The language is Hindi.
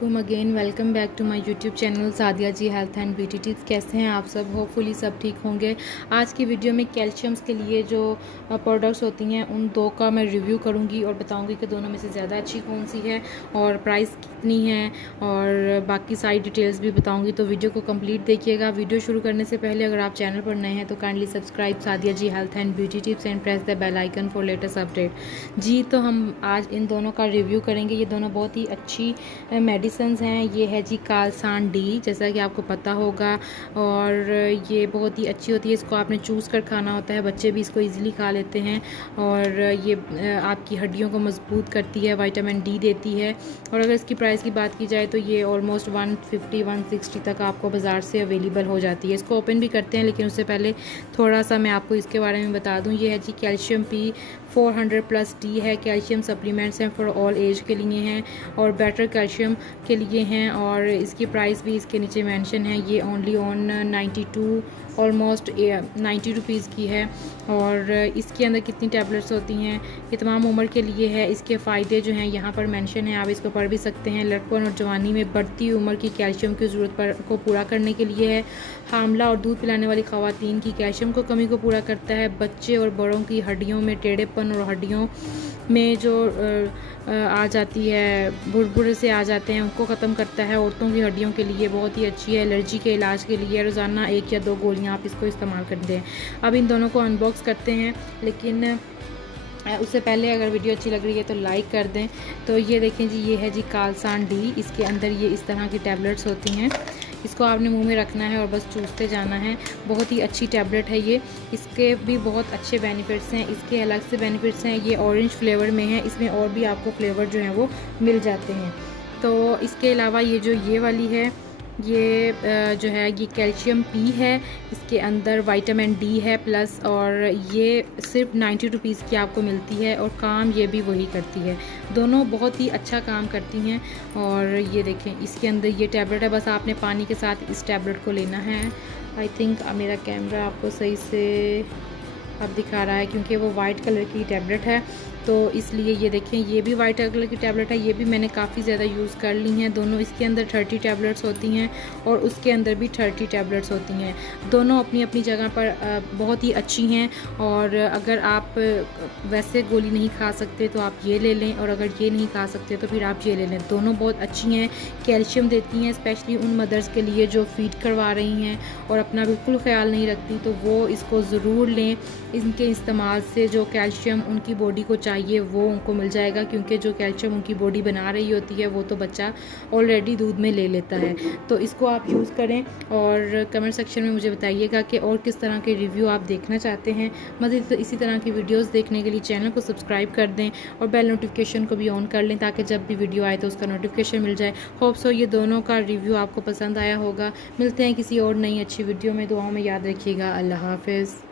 अस्सलामुअलैकुम again welcome back to my YouTube channel Sadia ji health and beauty tips. कैसे हैं आप सब? होपफुली सब ठीक होंगे। आज की वीडियो में कैल्शियम्स के लिए जो प्रोडक्ट्स होती हैं उन दो का मैं रिव्यू करूंगी और बताऊंगी कि दोनों में से ज़्यादा अच्छी कौन सी है और प्राइस कितनी है और बाकी सारी डिटेल्स भी बताऊँगी। तो वीडियो को कम्प्लीट देखिएगा। वीडियो शुरू करने से पहले अगर आप चैनल पर नए हैं तो kindly subscribe Sadiya ji health and beauty tips and press the bell icon for latest update. जी, तो हम आज इन दोनों का रिव्यू करेंगे। ये दोनों बहुत ही अच्छी मेडिसिन्स हैं। ये है जी कालसान डी, जैसा कि आपको पता होगा, और ये बहुत ही अच्छी होती है। इसको आपने चूज़ कर खाना होता है, बच्चे भी इसको इजीली खा लेते हैं और ये आपकी हड्डियों को मजबूत करती है, विटामिन डी देती है। और अगर इसकी प्राइस की बात की जाए तो ये ऑलमोस्ट 150-160 तक आपको बाज़ार से अवेलेबल हो जाती है। इसको ओपन भी करते हैं, लेकिन उससे पहले थोड़ा सा मैं आपको इसके बारे में बता दूँ। ये है जी कैल्शियम पी 400+ डी है। कैल्शियम सप्लीमेंट्स हैं, फॉर ऑल एज के लिए हैं और बेटर कैल्शियम के लिए हैं। और इसकी प्राइस भी इसके नीचे मेंशन है। ये ओनली ऑन 92 ऑलमोस्ट 90 रुपीज़ की है। और इसके अंदर कितनी टैबलेट्स होती हैं ये तमाम उम्र के लिए है। इसके फ़ायदे जो हैं यहाँ पर मेंशन हैं, आप इसको पढ़ भी सकते हैं। लड़कों और जवानी में बढ़ती उम्र की कैल्शियम की ज़रूरत को पूरा करने के लिए है। हामला और दूध पिलाने वाली ख़वातीन की कैल्शियम को कमी को पूरा करता है। बच्चे और बड़ों की हड्डियों में टेढ़ेपन और हड्डियों में जो आ जाती है, बुढ़बुढ़े से आ जाते हैं, उनको ख़त्म करता है। औरतों की हड्डियों के लिए बहुत ही अच्छी है। एलर्जी के इलाज के लिए रोज़ाना 1 या 2 गोलियां आप इसको इस्तेमाल करते हैं। अब इन दोनों को अनबॉक्स करते हैं, लेकिन उससे पहले अगर वीडियो अच्छी लग रही है तो लाइक कर दें। तो ये देखें जी, ये है जी कालसान डी। इसके अंदर ये इस तरह की टैबलेट्स होती हैं। इसको आपने मुंह में रखना है और बस चूसते जाना है। बहुत ही अच्छी टैबलेट है ये। इसके भी बहुत अच्छे बेनिफिट्स हैं। इसके अलग से बेनिफिट्स हैं। ये ऑरेंज फ्लेवर में है, इसमें और भी आपको फ्लेवर जो हैं वो मिल जाते हैं। तो इसके अलावा ये वाली है, ये जो है ये कैल्शियम पी है। इसके अंदर विटामिन डी है प्लस, और ये सिर्फ 90 रुपीज़ की आपको मिलती है और काम ये भी वही करती है। दोनों बहुत ही अच्छा काम करती हैं। और ये देखें, इसके अंदर ये टैबलेट है। बस आपने पानी के साथ इस टैबलेट को लेना है। आई थिंक मेरा कैमरा आपको सही से अब दिखा रहा है, क्योंकि वो वाइट कलर की टैबलेट है तो इसलिए। ये देखें, ये भी वाइट कलर की टैबलेट है। ये भी मैंने काफ़ी ज़्यादा यूज़ कर ली हैं। दोनों इसके अंदर 30 टैबलेट्स होती हैं और उसके अंदर भी 30 टैबलेट्स होती हैं। दोनों अपनी अपनी जगह पर बहुत ही अच्छी हैं। और अगर आप वैसे गोली नहीं खा सकते तो आप ये ले लें, और अगर ये नहीं खा सकते तो फिर आप ये ले लें। दोनों बहुत अच्छी हैं, कैल्शियम देती हैं, स्पेशली उन मदर्स के लिए जो फीड करवा रही हैं और अपना बिल्कुल ख्याल नहीं रखती, तो वो इसको ज़रूर लें। इनके इस्तेमाल से जो कैल्शियम उनकी बॉडी को चाहिए वो उनको मिल जाएगा, क्योंकि जो कैल्शियम उनकी बॉडी बना रही होती है वो तो बच्चा ऑलरेडी दूध में ले लेता है। तो इसको आप यूज़ करें और कमेंट सेक्शन में मुझे बताइएगा कि और किस तरह के रिव्यू आप देखना चाहते हैं। मज़ीद तो इसी तरह की वीडियोस देखने के लिए चैनल को सब्सक्राइब कर दें और बेल नोटिफिकेशन को भी ऑन कर लें, ताकि जब भी वीडियो आए तो उसका नोटिफिकेशन मिल जाए। होप सो ये दोनों का रिव्यू आपको पसंद आया होगा। मिलते हैं किसी और नई अच्छी वीडियो में। दुआओं में याद रखिएगा। अल्लाह हाफिज़।